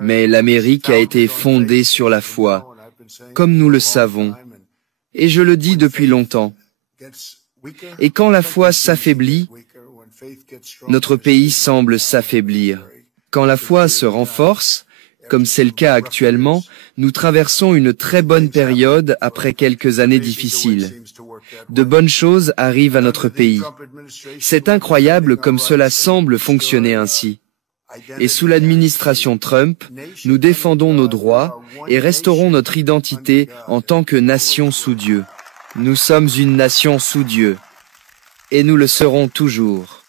Mais l'Amérique a été fondée sur la foi, comme nous le savons, et je le dis depuis longtemps. Et quand la foi s'affaiblit, notre pays semble s'affaiblir. Quand la foi se renforce, comme c'est le cas actuellement, nous traversons une très bonne période après quelques années difficiles. De bonnes choses arrivent à notre pays. C'est incroyable comme cela semble fonctionner ainsi. Et sous l'administration Trump, nous défendons nos droits et restaurons notre identité en tant que nation sous Dieu. Nous sommes une nation sous Dieu. Et nous le serons toujours.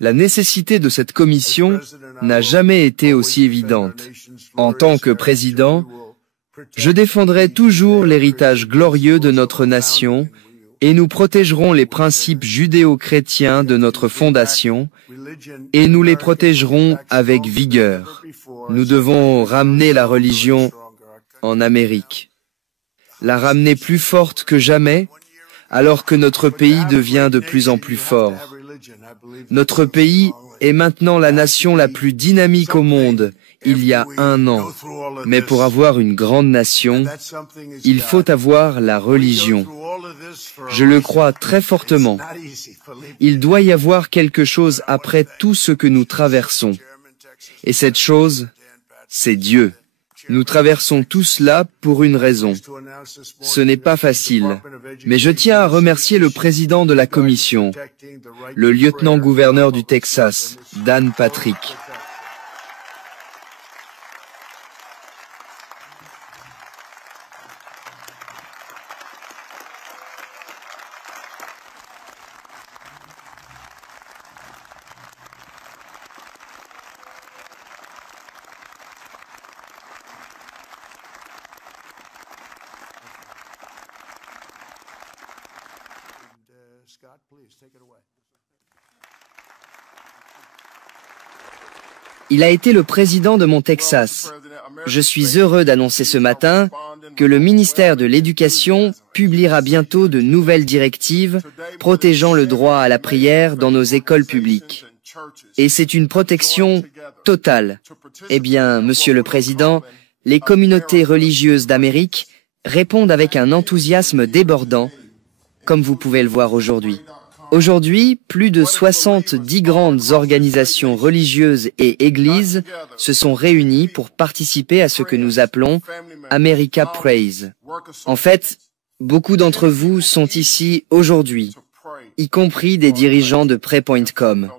La nécessité de cette commission n'a jamais été aussi évidente. En tant que président, je défendrai toujours l'héritage glorieux de notre nation et nous protégerons les principes judéo-chrétiens de notre fondation et nous les protégerons avec vigueur. Nous devons ramener la religion en Amérique, la ramener plus forte que jamais, alors que notre pays devient de plus en plus fort. Notre pays est maintenant la nation la plus dynamique au monde, il y a 1 an. Mais pour avoir une grande nation, il faut avoir la religion. Je le crois très fortement. Il doit y avoir quelque chose après tout ce que nous traversons. Et cette chose, c'est Dieu. Nous traversons tout cela pour une raison. Ce n'est pas facile, mais je tiens à remercier le président de la commission, le lieutenant-gouverneur du Texas, Dan Patrick. Il a été le président de mon Texas. Je suis heureux d'annoncer ce matin que le ministère de l'Éducation publiera bientôt de nouvelles directives protégeant le droit à la prière dans nos écoles publiques. Et c'est une protection totale. Eh bien, Monsieur le Président, les communautés religieuses d'Amérique répondent avec un enthousiasme débordant, comme vous pouvez le voir aujourd'hui. Aujourd'hui, plus de 70 grandes organisations religieuses et églises se sont réunies pour participer à ce que nous appelons America Prays. En fait, beaucoup d'entre vous sont ici aujourd'hui, y compris des dirigeants de Pray.com.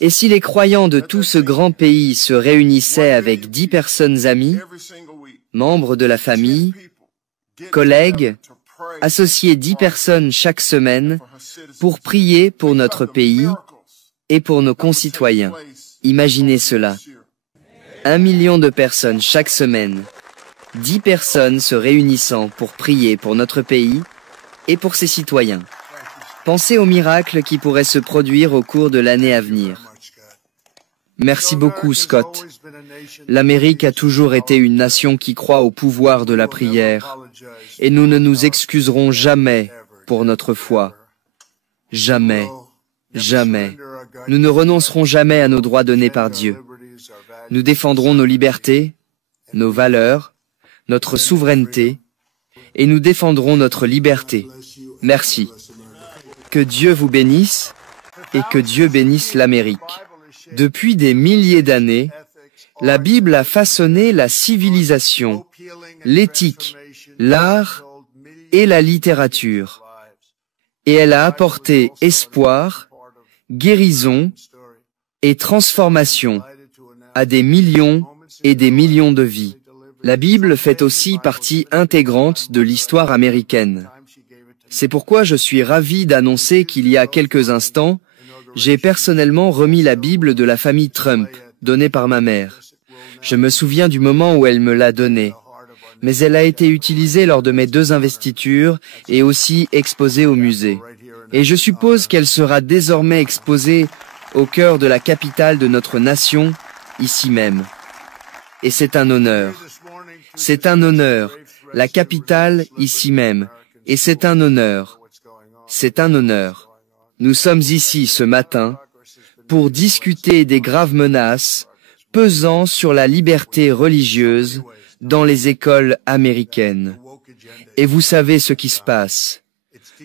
Et si les croyants de tout ce grand pays se réunissaient avec 10 personnes amies, membres de la famille, collègues, associer 10 personnes chaque semaine pour prier pour notre pays et pour nos concitoyens. Imaginez cela. 1 million de personnes chaque semaine. 10 personnes se réunissant pour prier pour notre pays et pour ses citoyens. Pensez aux miracles qui pourraient se produire au cours de l'année à venir. Merci beaucoup, Scott. L'Amérique a toujours été une nation qui croit au pouvoir de la prière, et nous ne nous excuserons jamais pour notre foi. Jamais, jamais. Nous ne renoncerons jamais à nos droits donnés par Dieu. Nous défendrons nos libertés, nos valeurs, notre souveraineté, et nous défendrons notre liberté. Merci. Que Dieu vous bénisse, et que Dieu bénisse l'Amérique. Depuis des milliers d'années, la Bible a façonné la civilisation, l'éthique, l'art et la littérature. Et elle a apporté espoir, guérison et transformation à des millions et des millions de vies. La Bible fait aussi partie intégrante de l'histoire américaine. C'est pourquoi je suis ravi d'annoncer qu'il y a quelques instants, j'ai personnellement remis la Bible de la famille Trump, donnée par ma mère. Je me souviens du moment où elle me l'a donnée. Mais elle a été utilisée lors de mes 2 investitures et aussi exposée au musée. Et je suppose qu'elle sera désormais exposée au cœur de la capitale de notre nation, ici même. Et c'est un honneur. C'est un honneur, la capitale ici même. Et c'est un honneur. C'est un honneur. Nous sommes ici ce matin pour discuter des graves menaces pesant sur la liberté religieuse dans les écoles américaines. Et vous savez ce qui se passe.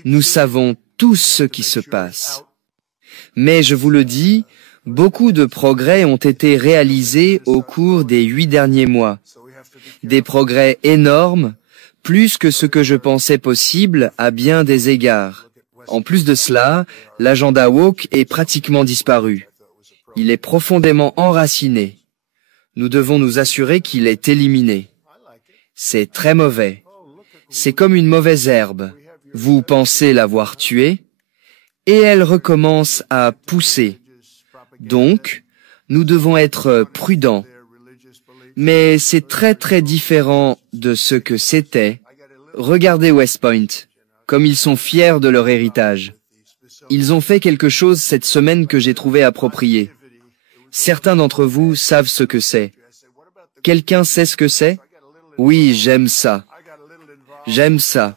Nous savons tous ce qui se passe. Mais je vous le dis, beaucoup de progrès ont été réalisés au cours des 8 derniers mois. Des progrès énormes, plus que ce que je pensais possible à bien des égards. En plus de cela, l'agenda woke est pratiquement disparu. Il est profondément enraciné. Nous devons nous assurer qu'il est éliminé. C'est très mauvais. C'est comme une mauvaise herbe. Vous pensez l'avoir tuée, et elle recommence à pousser. Donc, nous devons être prudents. Mais c'est très très différent de ce que c'était. Regardez West Point, comme ils sont fiers de leur héritage. Ils ont fait quelque chose cette semaine que j'ai trouvé approprié. Certains d'entre vous savent ce que c'est. Quelqu'un sait ce que c'est? Oui, j'aime ça. J'aime ça.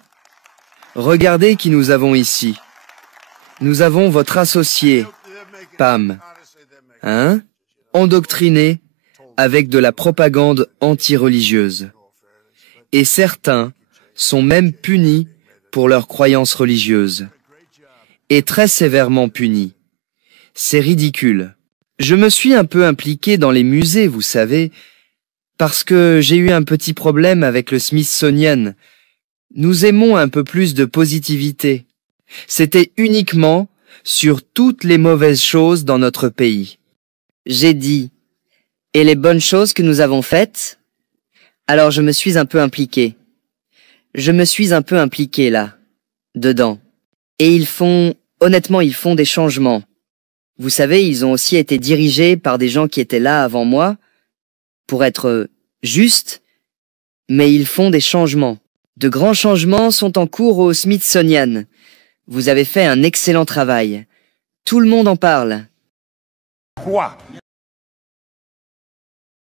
Regardez qui nous avons ici. Nous avons votre associé, Pam. Hein? Endoctriné avec de la propagande anti-religieuse. Et certains sont même punis pour leurs croyances religieuses. Et très sévèrement punis. C'est ridicule. Je me suis un peu impliqué dans les musées, vous savez, parce que j'ai eu un petit problème avec le Smithsonian. Nous aimons un peu plus de positivité. C'était uniquement sur toutes les mauvaises choses dans notre pays. J'ai dit, et les bonnes choses que nous avons faites? Alors je me suis un peu impliqué. Je me suis un peu impliqué là, dedans. Et honnêtement, ils font des changements. Vous savez, ils ont aussi été dirigés par des gens qui étaient là avant moi, pour être justes, mais ils font des changements. De grands changements sont en cours au Smithsonian. Vous avez fait un excellent travail. Tout le monde en parle. Quoi?